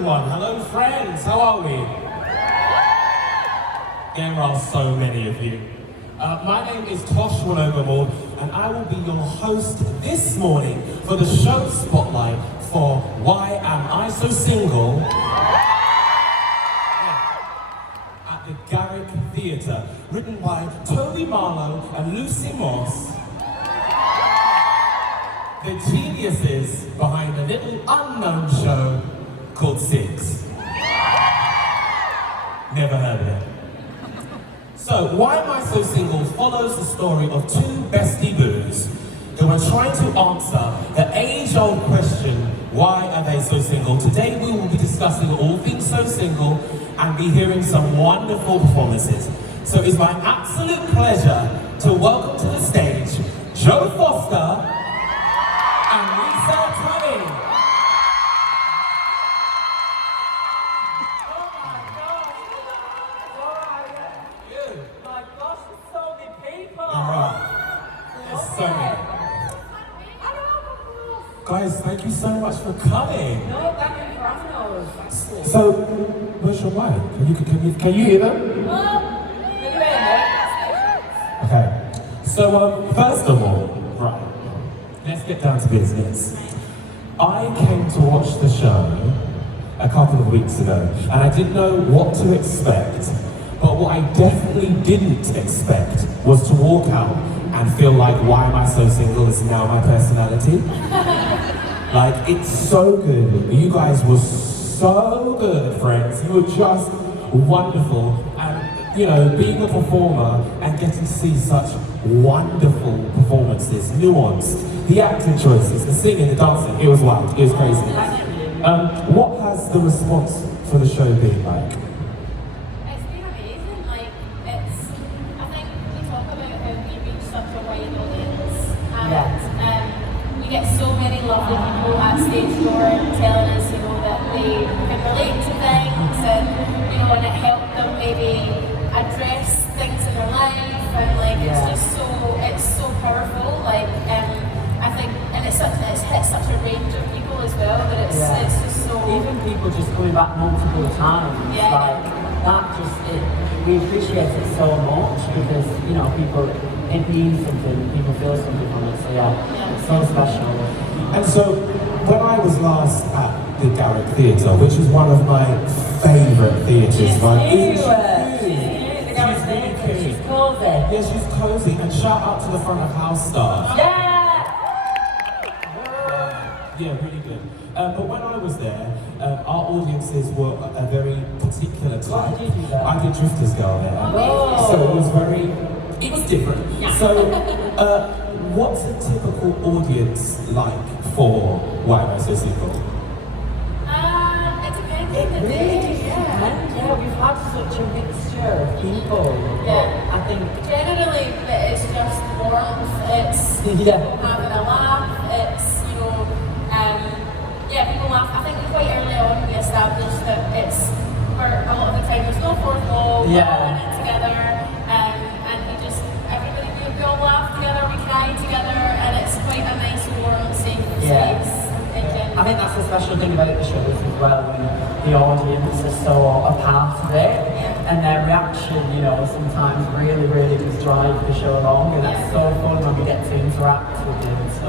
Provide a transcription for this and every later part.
everyone. Hello, friends. How are we? There are so many of you. My name is Tosh Wanogamord, and I will be your host this morning for the show spotlight for Why Am I So Single? At the Garrick Theatre, written by Toby Marlowe and Lucy Moss. The geniuses behind a little unknown show called Six. Never heard of it. So, Why Am I So Single follows the story of two bestie boos who are trying to answer the age-old question, why are they so single? Today we will be discussing all things so single and be hearing some wonderful performances. So it's my absolute pleasure to welcome to the stage Joe Foster and Lisa Tunney. Guys, thank you so much for coming. No, thank you for having us. So, where's your mic? Can you hear them? Okay. So, first of all, right, let's get down to business. I came to watch the show a couple of weeks ago, and I didn't know what to expect. But what I definitely didn't expect was to walk out and feel like, why am I so single is now my personality. Like, it's so good. You guys were so good, friends. You were just wonderful. And, you know, being a performer and getting to see such wonderful performances, nuanced, the acting choices, the singing, the dancing, it was wild, it was crazy. What has the response for the show been like? It's been amazing. Like, I think we talk about how we reach such a wide audience, and we get so many lovely people at stage door telling us, you know, that they can relate to things, and you know, and it helped them maybe address things in their life, and like it's so powerful. Like, I think, and it's hit such a range of people as well that it's just so. Even people just coming back multiple times, like that we appreciate it so much because, you know, it means something, people feel something from it, so it's so special. And so, when I was last at the Garrick Theatre, which is one of my favourite theatres, right? She's cozy. Yeah, she's cozy, and shout out to the front of house staff. Yeah, really good. But when I was there, our audiences were a very particular type. What did you do there? I did Drifter's Girl there. So it was different. So, what's a typical audience like for Why Am I So Single? It depends on the day. We've had such a mixture of people. Yeah. I think Generally, it's just warmth, it's having a laugh, it's, you know, people laugh. I think quite early on we established that it's, for a lot of the time, there's no fourth wall, we're all in it together, and we all laugh together, we cry together, and it's quite a nice, warm, safe space. I think that's the special thing about the shows as well, when the audience is so a part of it, and their reaction, you know, sometimes really, really does drive the show along, and it's so fun when we get to interact with them. So,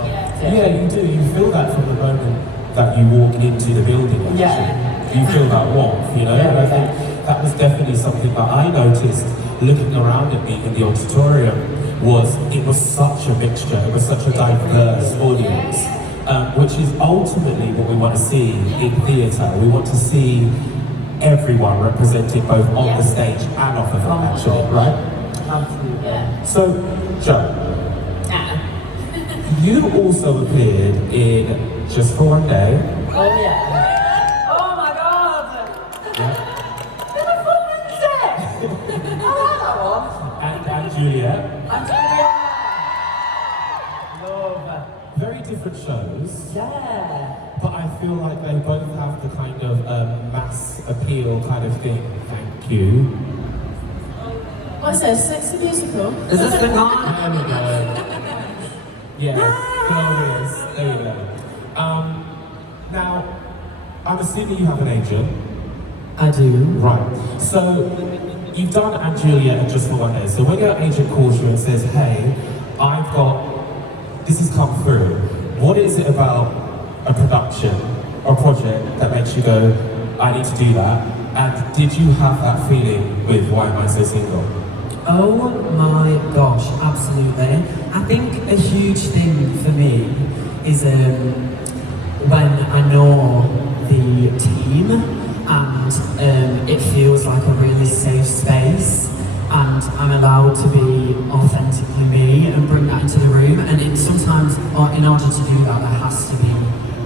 you do. You feel that from the moment that you walk into the building. You feel that warmth, you know. And I think that was definitely something that I noticed looking around at me in the auditorium. It was such a mixture. It was such a diverse audience. Which is ultimately what we want to see in theatre. We want to see everyone represented both on the stage and off of it, actually, right? Absolutely. So, Joe, you also appeared in Just for One Day. Oh yeah. Oh my god! Did I put it? I like that one. And Juliet. And Juliet. Love. Very different shows. Yeah. But I feel like they both have the kind of mass appeal kind of thing. Thank you. What's this? Sexy musical? Is this the one? There we go. Yeah, glorious. There we go. Now, I I'm assuming you have an agent. I do. Right. So you've done Aunt Julia and Just for One Day. So when your agent calls you and says, hey, this has come through, what is it about a production or project that makes you go, I need to do that? And did you have that feeling with Why Am I So Single? Oh my gosh, absolutely. I think a huge thing for me is when I know the team and it feels like a really safe space and I'm allowed to be authentically me and bring that into the room, and sometimes in order to do that there has to be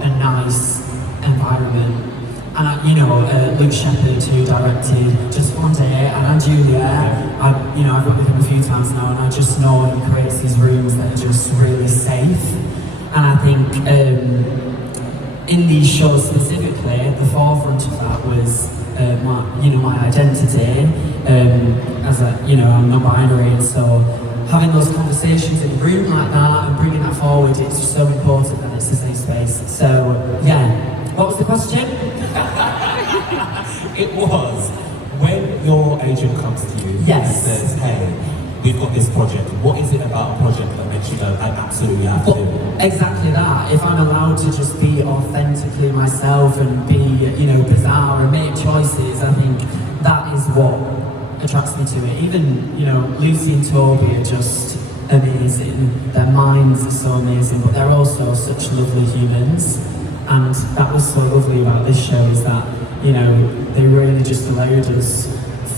a nice environment. And Luke Shepherd, who directed Just One Day, and Julia, I've worked with him a few times now, and I just know he creates these rooms that are just really safe. And I think in these shows specifically, the forefront of that was my identity. I'm non-binary, and so having those conversations in a room like that and bringing that forward, it's just so important that it's a safe space. So yeah. What was the question? It was, when your agent comes to you Yes. and says, hey, we've got this project, what is it about a project that makes you go, I absolutely have to do it? Exactly that. If I'm allowed to just be authentically myself and be, bizarre and make choices, I think that is what attracts me to it. Even, Lucy and Toby are just amazing. Their minds are so amazing, but they're also such lovely humans. And that was so lovely about this show, is that, they really just allowed us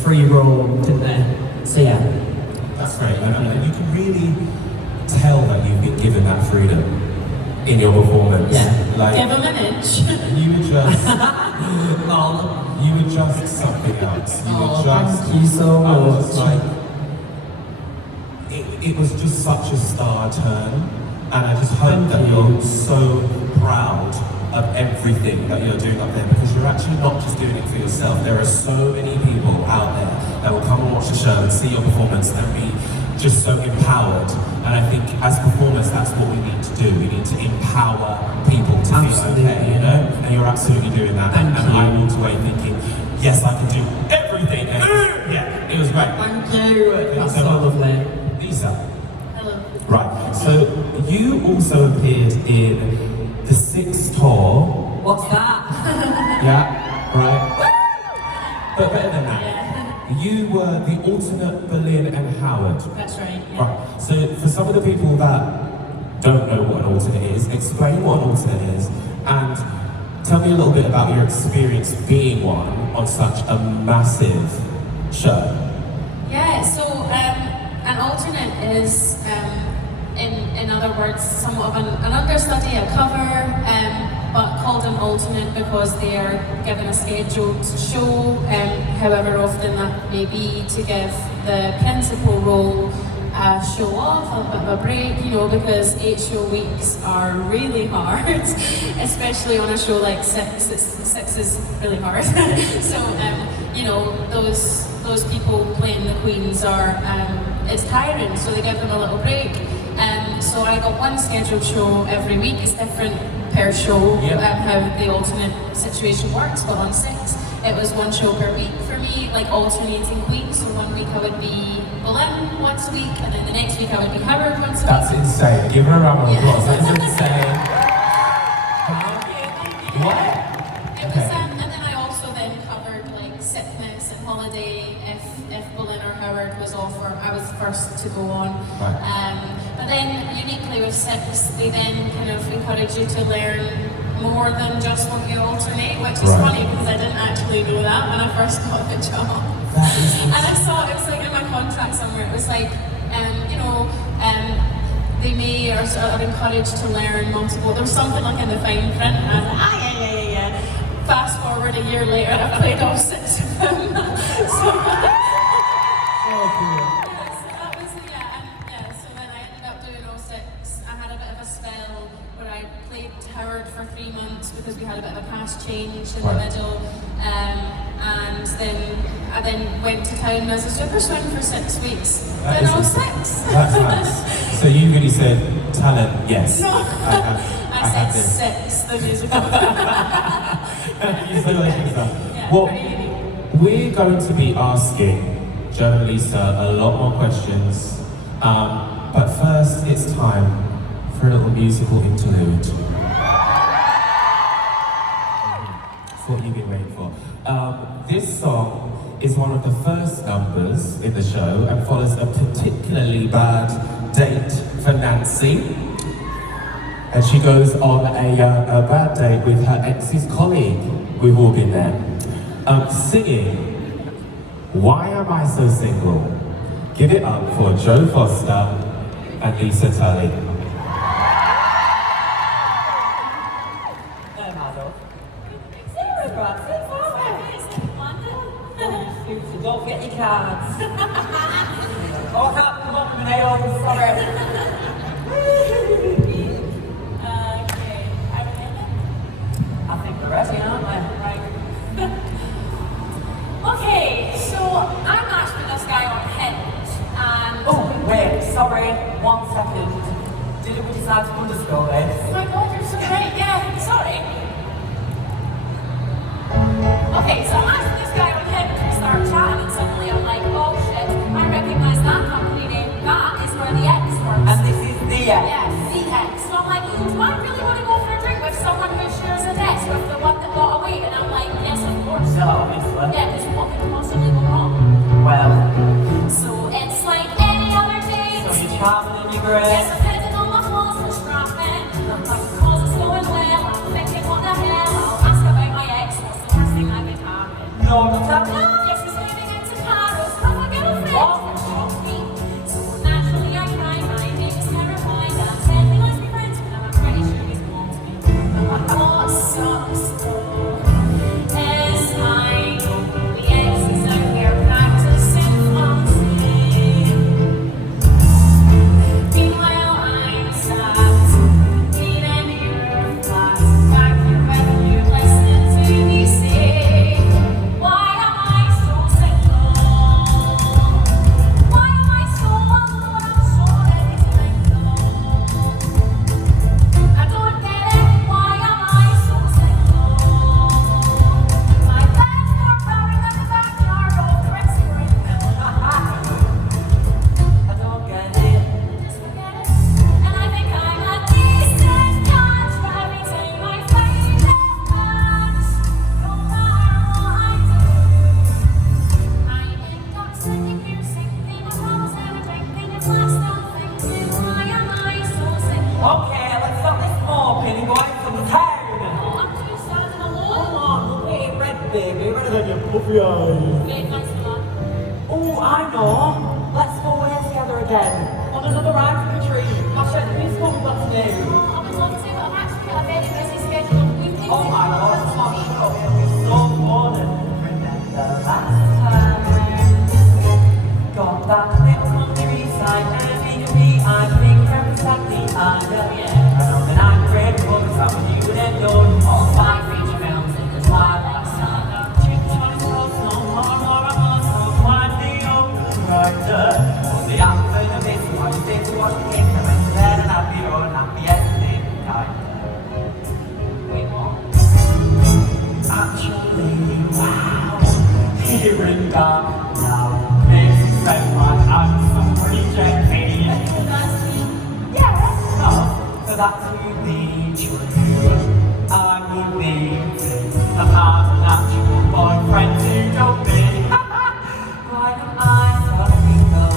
free roam, didn't they? So yeah. That's great, and you can really tell that you've been given that freedom in your performance. Yeah. Give them an inch. You were just, you were just something else. You were just, thank you so I was much. just like, it was just such a star turn, and I just hope that you're so proud of everything that you're doing up there, because you're actually not just doing it for yourself. There are so many people out there that will come and watch the show and see your performance and be just so empowered. And I think as performers, that's what we need to do. We need to empower people to Absolutely. feel okay, And you're absolutely doing that. And I walked away thinking, yes, I can do everything. And yeah, it was great. Thank you. That's so so much. lovely. Lisa. Hello. Right, so you also appeared in the 6th tour. What's that? Yeah, right. But better than that, you were the alternate Berlin and Howard. That's right. Yeah. Right, so for some of the people that don't know what an alternate is, explain what an alternate is, and tell me a little bit about your experience being one on such a massive show. Yeah, so an alternate is, in other words, somewhat of an understudy, a cover, but called an alternate because they are given a scheduled show, however often that may be, to give the principal role a show off, a bit of a break, because 8 show weeks are really hard, especially on a show like Six is really hard. So, those people playing the queens are, it's tiring, so they give them a little break. So I got one scheduled show every week. It's different per show, how the alternate situation works, but on 6, it was one show per week for me, like alternating queens. So one week I would be Boleyn once a week, and then the next week I would be Howard once a week. That's insane. Give her a round of applause. That's insane. What? It was, and then I also then covered like sickness and holiday if Boleyn or Howard was off, or I was first to go on. Right. But then uniquely with 6, they then kind of encourage you to learn more than just what you alternate, which is funny because I didn't actually know that when I first got the job. And I saw it was like in my contract somewhere. It was like, they may or sort of encouraged to learn multiple. There was something like in the fine print, and I was like, yeah. Fast forward a year later, I played all 6 of them. So that was so when I ended up doing all 6, I had a bit of a spell where I played Howard for 3 months because we had a bit of a cast change in the middle, and then I then went to town as a super swing for 6 weeks. Then all 6. That's nice. So you really said talent, yes. No. I I have said this. 6, the musical. You so like yourself. Yeah, Well, pretty unique. we're going to be asking Joe and Lisa a lot more questions. But first, it's time for a little musical interlude. That's what you've been waiting for. This song is one of the first numbers in the show and follows a particularly bad date for Nancy. And she goes on a bad date with her ex's colleague. We've all been there. Singing, Why Am I So Single? Give it up for Joe Foster and Lisa Tully. Don't forget your cards. Oh, I can't come up with my nails, sorry. I think we're ready, aren't we? Right. Okay, so I matched with this guy on Hinge, and Oh, wait, sorry, 1 second. Didn't we decide to underscore this? oh my god, you're so great. Yeah, sorry. Okay, so I matched with this guy on Hinge, we start chatting, and suddenly I'm like, oh shit, I recognize that company name. That is where the X works. And this is the Yeah, CX. So I'm like, do I really want to go for a drink with someone who shares a desk with the one that got away? And I'm like, yes, of course. No, obviously. Yeah, because what could possibly go wrong? Well, So it's like any other day. so you're charming and you're Yes, great. I'm hitting all my flaws for strapping. Because it's going well, I'm thinking, what the hell? I'll ask about my ex. What's the worst thing that could happen? No, not happening. Yes, he's moving into Paris. Come on, get a friend. And shock me. So naturally, I cry. My name is terrified. I'm saying we must be friends, but I'm pretty sure he's wants me. What sucks though is I know the ex is out there practicing flossing. Meanwhile, I'm sat in your flat, back here with you, listening to me say, why am I so single? Why am I so alone? I'm so ready to let go. I don't get it. Why am I so single? My legs are bowing at the backyard of the restaurant. I don't get it. Just forget it. And I think I'm a decent catch for every time I find a match. No matter what I do, I end up sitting here singing a rose and a drinking a glass of thinking, why am I so single? Okay, let's stop this moping and go out for the town. Oh, I'm too sad and alone. Come on, look at it, red baby, rather than your puffy eyes. Great, thanks for that. Oh, I know. Let's go away together again. On another ride to the tree. Gosh, who's going back to do? Oh, I would love to, but I'm actually got a very busy schedule of weekends. Oh my god, it's not sure. It'll be so fun. Remember last time when got that little countryside and me, I think I'm exactly under. I know that I'm grateful because I'm with you and done. All five feature films in the twilight sun. Drink my clothes, no more, I must go find the open writer. On the after the bit, so I stay to watch the game, and when bed and happy or happy ending, Wait, what? actually, wow, here and now, makes it sound like I'm some rejecting. Yes, no, for that to be true, I will need to have an actual boyfriend to go with. Why am I so single?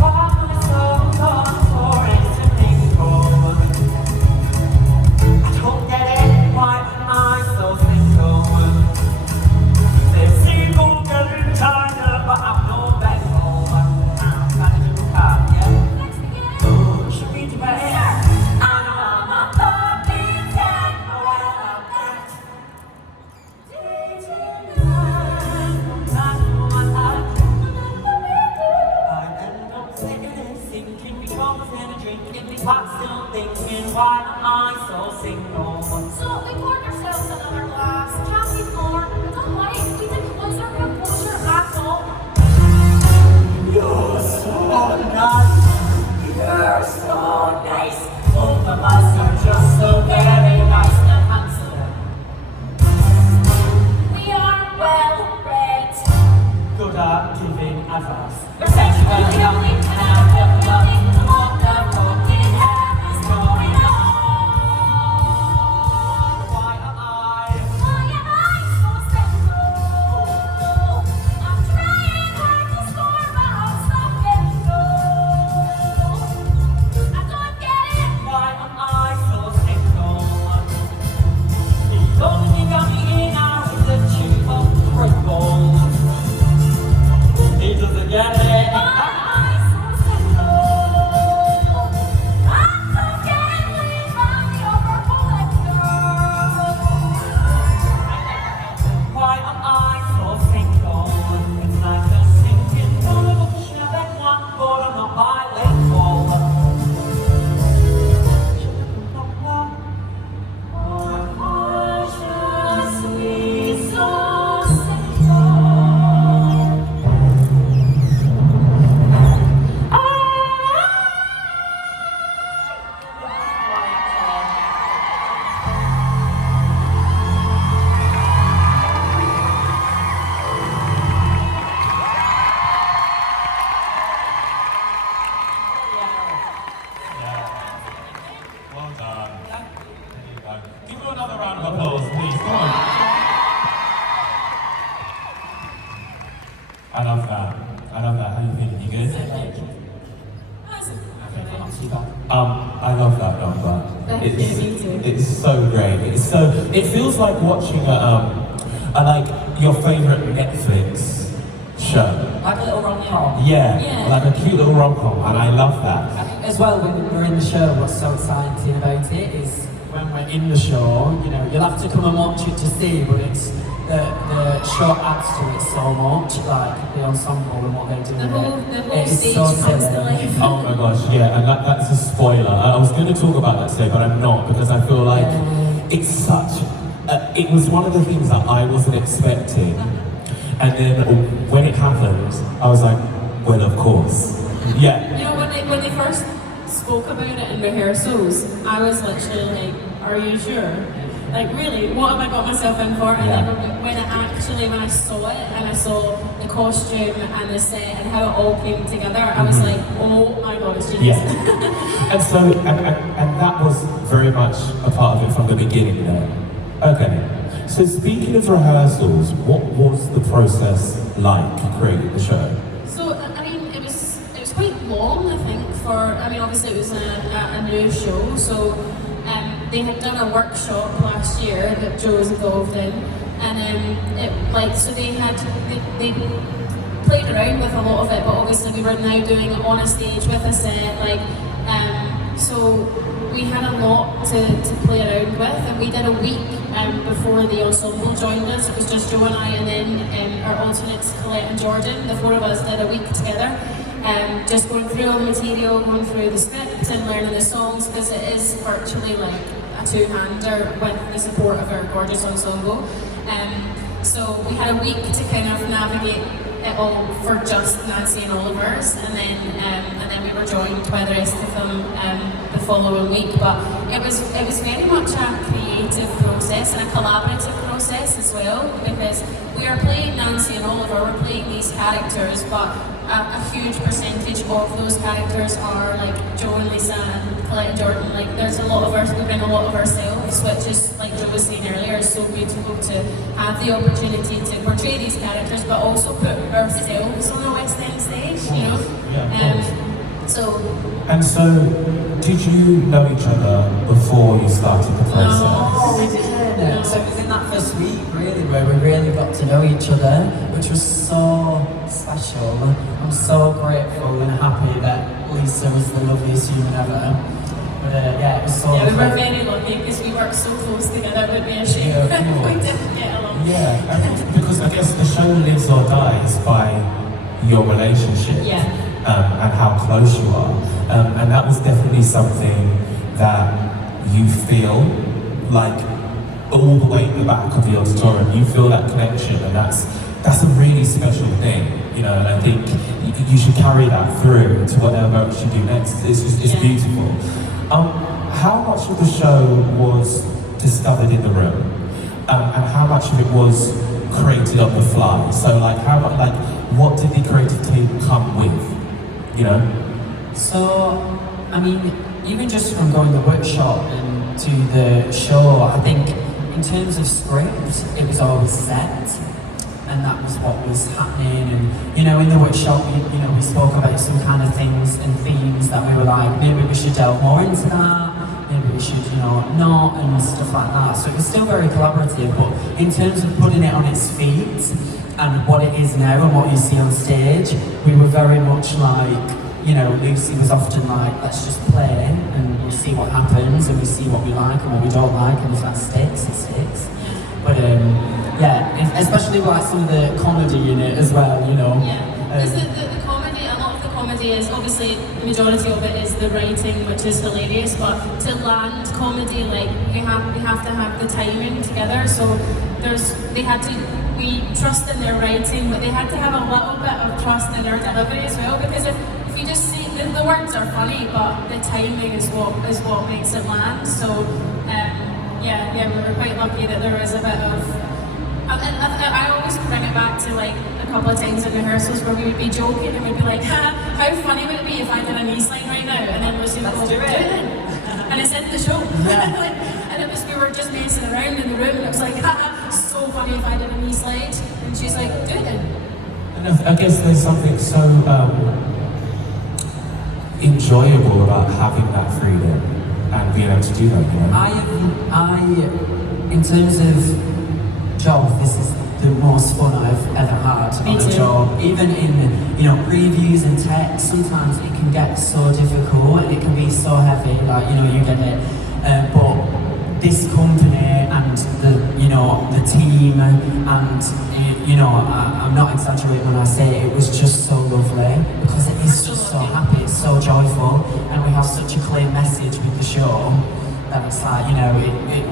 Why am I so gone for anything good? I don't get it, why am I so single? They're single, getting tired, but I'm no better. I'm trying to do a car, yeah? Oh, should we do better? I know I'm a puppy, well, I'm not. I end up sitting and thinking, we both in a drink, and we talk still thinking, why am I so single? So we poured ourselves another glass, chatted more, but don't worry, we didn't lose our composure at all. You're so nice. You're so nice. Both of us are just so very nice and handsome. round of applause, please. Come on. I love that. I love that. How you feeling? You good? I love that number. It's so great. It feels like watching like your favorite Netflix show. Like a little rom-com. Yeah, like a cute little rom-com, and I love that. I think as well, when we're in the show, what's so exciting about it is when we're in the show, you know, you'll have to come and watch it to see, but it's the show adds to it so much, like the ensemble and what they do. The whole It's stage so comes to silly. life. Oh my gosh, yeah, and that's a spoiler. I was going to talk about that today, but I'm not, because I feel like it's such. It was one of the things that I wasn't expecting, and then when it happened, I was like, well, of course, yeah. You know, when they first spoke about it in rehearsals, I was literally like, are you sure? Like, really, what have I got myself in for? And then when I saw it, and I saw the costume and the set and how it all came together, I was like, oh my god, it's genius. Yeah. And so, and that was very much a part of it from the beginning there. Okay. So speaking of rehearsals, what was the process like creating the show? So, I mean, it was quite long, I think, obviously it was a new show, so they had done a workshop last year that Joe was involved in, and so they played around with a lot of it, but obviously we were now doing it on a stage with a set, so we had a lot to play around with, and we did a week before the ensemble joined us. It was just Joe and I, and then our alternates, Colette and Jordan. The four of us did a week together, just going through all the material, going through the script and learning the songs, because it is virtually like a two-hander with the support of our gorgeous ensemble. So we had a week to kind of navigate it all for just Nancy and Oliver's, and then we were joined by the rest of them the following week. But it was very much a creative process and a collaborative process as well, because we are playing Nancy and Oliver, we're playing these characters, but a huge percentage of those characters are like Joe and Lisa and Colette and Jordan. Like, there's a lot of we bring a lot of ourselves, which is, like Joe was saying earlier, is so beautiful to have the opportunity to portray these characters, but also put ourselves on a West End stage, you know? And so, did you know each other before you started the process? No, we didn't. No. So it was in that first week, really, where we really got to know each other, which was so special. I'm so grateful and happy that Lisa was the loveliest human ever. But it was so we were very lucky because we worked so close together, it would be a shame if we didn't get along. Yeah, because I guess the show lives or dies by your relationship. Yeah. And how close you are. And that was definitely something that you feel like all the way in the back of the auditorium. You feel that connection, and that's a really special thing, you know, and I think you should carry that through to whatever else you do next. It's beautiful. How much of the show was discovered in the room? And how much of it was created on the fly? So what did the creative team come with? You know? So, I mean, even just from going to the workshop and to the show, I think in terms of script, it was always set, and that was what was happening. And you know, in the workshop, we spoke about some kind of things and themes that we were like, maybe we should delve more into that, maybe we should, not, and stuff like that. So it was still very collaborative, but in terms of putting it on its feet, and what it is now and what you see on stage, we were very much like, Lucy was often like, let's just play and we'll see what happens, and we see what we like and what we don't like, and if that sticks, it sticks. But especially like some of the comedy in it as well, Yeah, because the comedy, a lot of the comedy is, obviously, the majority of it is the writing, which is hilarious, but to land comedy, like, we have to have the timing together, so we trust in their writing, but they had to have a little bit of trust in our delivery as well, because if you just see, the words are funny, but the timing is what makes it land. So, we were quite lucky that there was a bit of. I always bring it back to like a couple of times in rehearsals where we would be joking and we'd be like, how funny would it be if I did an E-line right now? And then Lucy would go, do it then. And it's in the show. Yeah. And we were just messing around in the room, and it was like, haha, so funny if I did a knee slide. And she's like, do it then. And I guess there's something so enjoyable about having that freedom and being able to do that, you know? In terms of jobs, this is the most fun I've ever had Me on a too. job. Even in, previews and tech, sometimes it can get so difficult and it can be so heavy, like, you get it. But this company and the team and, I'm not exaggerating when I say it was just so lovely because it is just so happy, it's so joyful, and we have such a clear message with the show that it's like,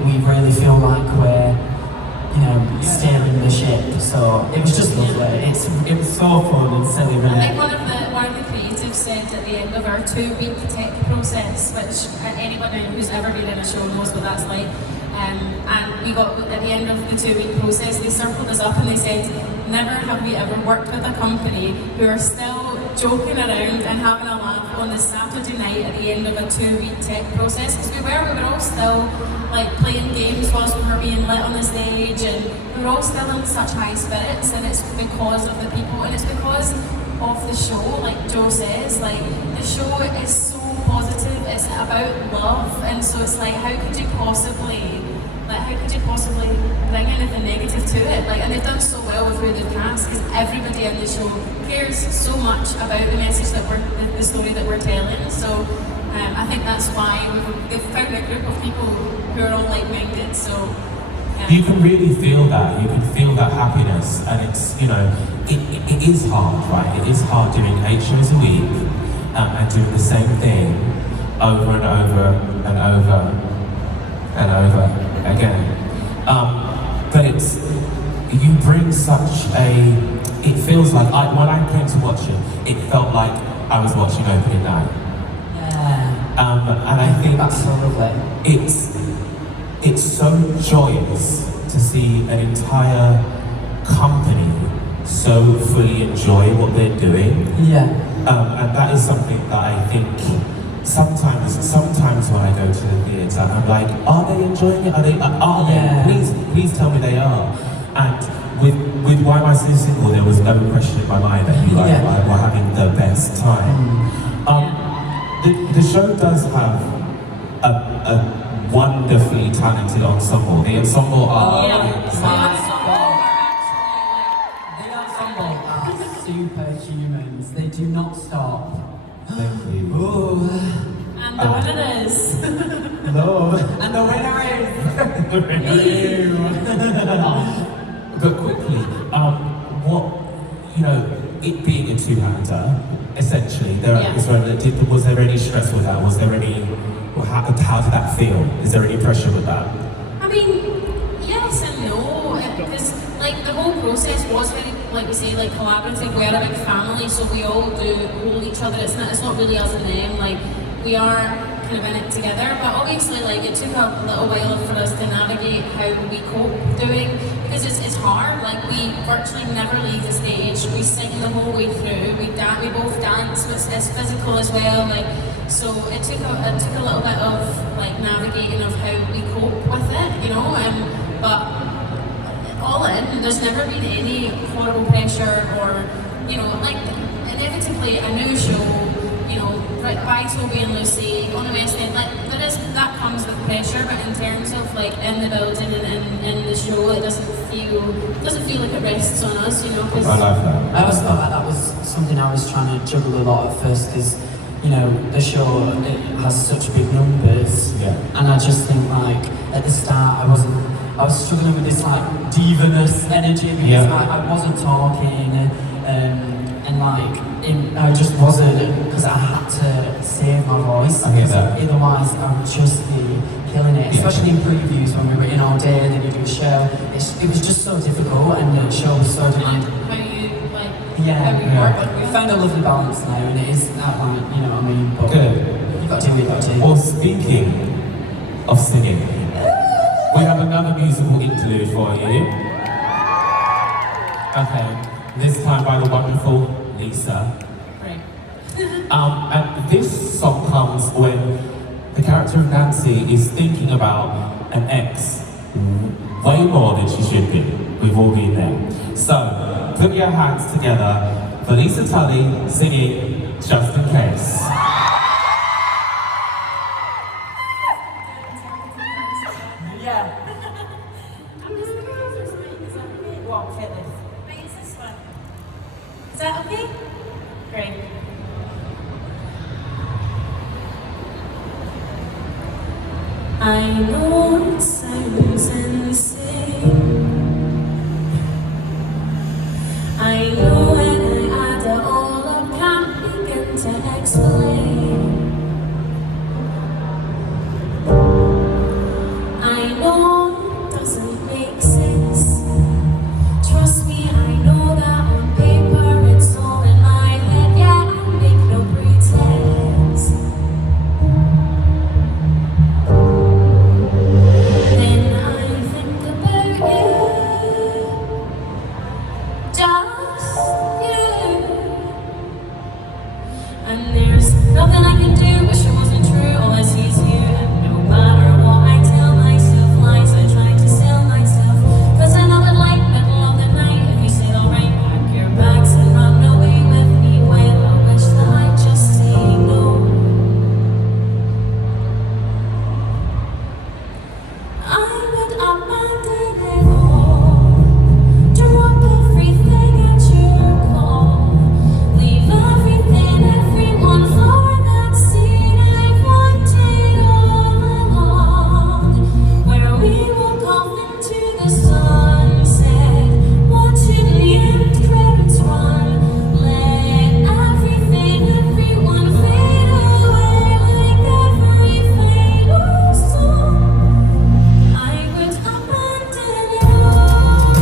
we really feel like we're, steering the ship. So it was just lovely. It was so fun and silly, I wasn't think it? one of the creatives said at the end of our 2-week tech process, which anybody who's ever been in a show knows what that's like. And we got at the end of the 2-week process, they circled us up and they said, never have we ever worked with a company who are still joking around and having a laugh on the Saturday night at the end of a 2-week tech process. Because we were all still like playing games whilst we were being lit on the stage, and we were all still in such high spirits, and it's because of the people, and it's because of the show, like Joe says, like the show is so positive, it's about love, and so it's like how could you possibly bring anything negative to it? Like, and they've done so well with who they've cast because everybody in the show cares so much about the message that the story that we're telling. So I think that's why they've found a group of people who are all like-minded. So You can really feel that. You can feel that happiness, and it's it is hard, right? It is hard doing 8 shows a week and doing the same thing over and over and over and over again. But you bring such a. It feels like when I came to watch it felt like I was watching opening night. Yeah. And I think That's so lovely. it's so joyous to see an entire company so fully enjoy what they're doing. Yeah. And that is something that I think sometimes when I go to the theatre, I'm like, are they enjoying it? Are they? Yeah. Please tell me they are. And with Why Am I So Single, there was no question in my mind that you guys were having the best time. The show does have a wonderfully talented ensemble. The ensemble are The ensemble are superhumans. They do not stop. Thank you. Ooh. and the winner is Hello. And the winner is But quickly, it being a two-hander, essentially, was there any stress with that? Was there any? How did that feel? Is there any pressure with that? I mean, yes and no, because like the whole process was very, like we say, like collaborative. We're a big family, so we all do hold each other. It's not really us and them. Like we are kind of in it together. But obviously, like it took a little while for us to navigate how we cope doing, because it's hard. Like we virtually never leave the stage. We sing the whole way through. We both dance. It's physical as well. Like. So it took a little bit of like navigating of how we cope with it, but all in, there's never been any horrible pressure or, like inevitably a new show, by Toby and Lucy on the West End, like that comes with pressure, but in terms of like in the building and in the show, it doesn't feel like it rests on us, because I love that. I always thought that was something I was trying to juggle a lot at first because, the show it has such big numbers. Yeah. And I just think like at the start I was struggling with this like diva-ness energy because I wasn't talking and like I just wasn't, because I had to save my voice. I hear that. Otherwise I would just be killing it, especially in previews when we were in all day and then you do a show. It was just so difficult and the show was so demanding. how you like Yeah, how you work with we found a lovely balance now, and it is that like, you know what I mean? But Good. you've got to do what you've got to do. Well, speaking of singing, we have another musical interlude for you. Okay, this time by the wonderful Lisa. Right. And this song comes when the character of Nancy is thinking about an ex way more than she should be. We've all been there. So, put your hands together for Lisa Tully singing Just in Case. Yeah. I'm just going to use this mic, is that okay? What, take this? Might use this one. Is that okay? Great. I know it sounds insane. I know when I add it all up, can't begin to explain. I know it doesn't make sense. Trust me, I know that on paper it's all in my head. Yeah, I make no pretense. Then I think about you, just you. And there's nothing I can do, wish it wasn't true. All I see is you, and no matter what I tell myself, lies I try to sell myself. 'Cause I know that like middle of the night, if you say alright, pack your bags and run away with me. Well, I wish that I'd just say no. I would abandon it all, drop everything at your call, leave everything, everyone for that scene I wanted all along, where we walk off into the sunset, watching the end credits run, let everything, everyone fade away like every fatal song. I would abandon it all.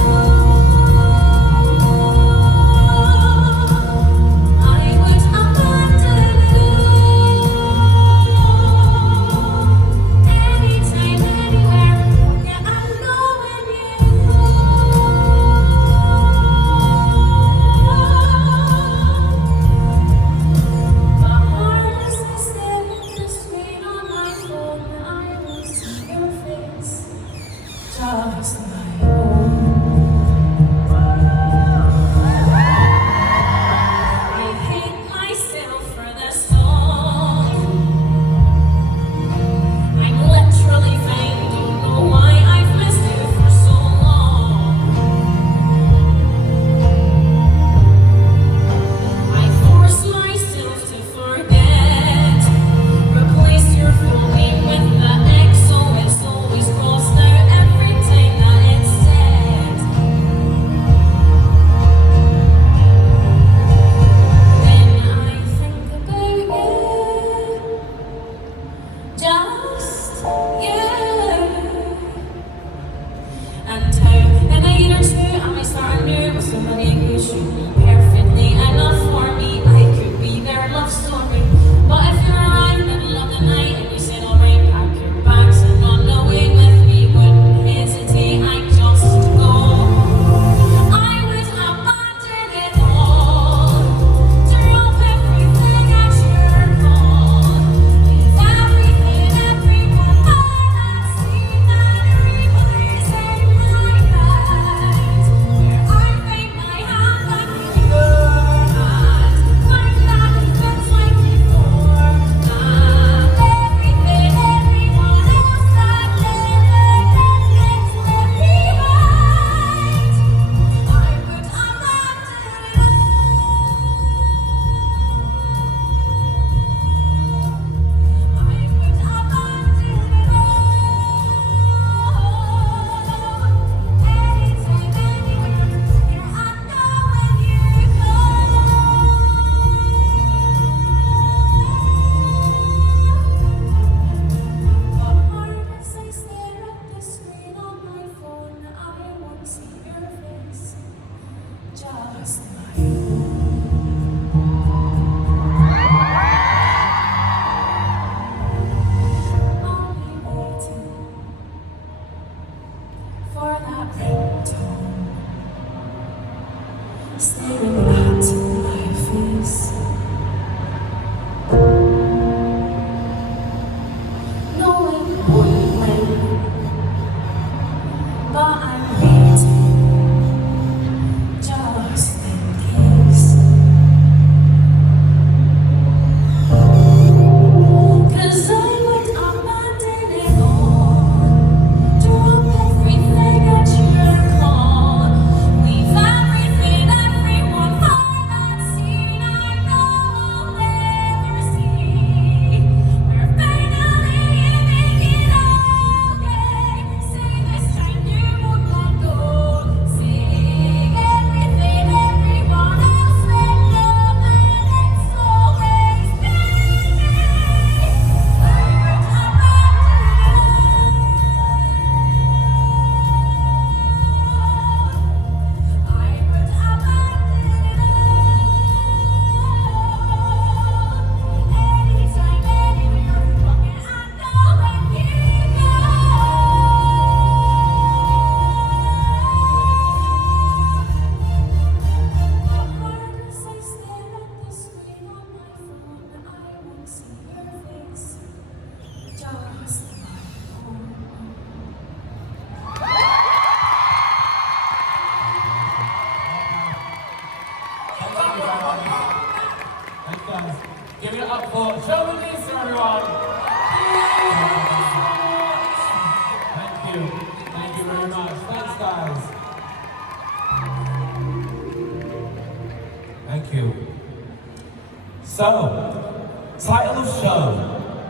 I would abandon it all. Anytime, anywhere, yeah, I know when you go. My heart is a step in the screen on my phone. I will see your face. Just my own. I hate myself for this song. I'm literally fine, don't know why I've missed you for so long. I force myself to forget, replace your full name with the X, so it's always crossed out every time that it's said. Then I think about you, just you, and how in a year or two I might start anew with somebody who should be perfectly enough for me. I could be their love story, but if you're around middle of the night and you said alright, pack your bags and run away with me, wouldn't hesitate, I'd just go. I would abandon it all, drop everything at your call, leave everything, everyone for that scene that replays in my head, where I lay my hand back in your hand, find that it fits like before, and everything, everyone else that lived and gets left behind. I would abandon it all. I would abandon it all. Anytime, anywhere, yeah, I know when you go. But hard as I stare at the screen on my phone, I won't see your face, just my own. I'll be waiting for that ringtone, staring at my face, knowing when very much. Thanks, guys. Thank you. So, title of show.